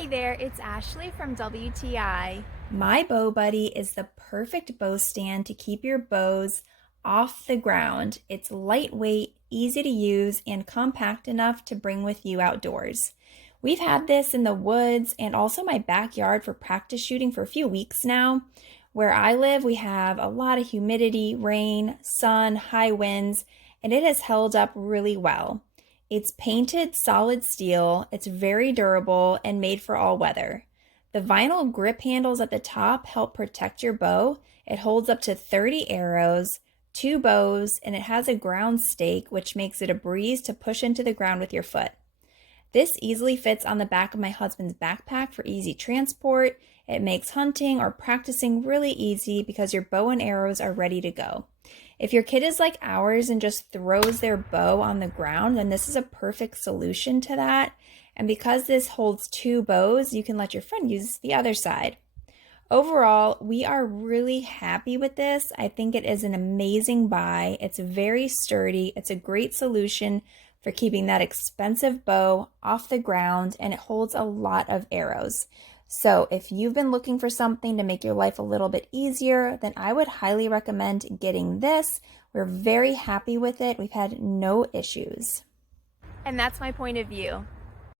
Hey there, it's Ashley from WTI. My Bow Buddy is the perfect bow stand to keep your bows off the ground. It's lightweight, easy to use, and compact enough to bring with you outdoors. We've had this in the woods and also my backyard for practice shooting for a few weeks now. Where I live, we have a lot of humidity, rain, sun, high winds, and it has held up really well. It's painted solid steel, it's very durable, and made for all weather. The vinyl grip handles at the top help protect your bow. It holds up to 30 arrows, two bows, and it has a ground stake, which makes it a breeze to push into the ground with your foot. This easily fits on the back of my husband's backpack for easy transport. It makes hunting or practicing really easy because your bow and arrows are ready to go. If your kid is like ours and just throws their bow on the ground, then this is a perfect solution to that. And because this holds two bows, you can let your friend use the other side. Overall, we are really happy with this. I think it is an amazing buy. It's very sturdy. It's a great solution for keeping that expensive bow off the ground, and it holds a lot of arrows. So if you've been looking for something to make your life a little bit easier, then I would highly recommend getting this. We're very happy with it. We've had no issues. And that's my point of view.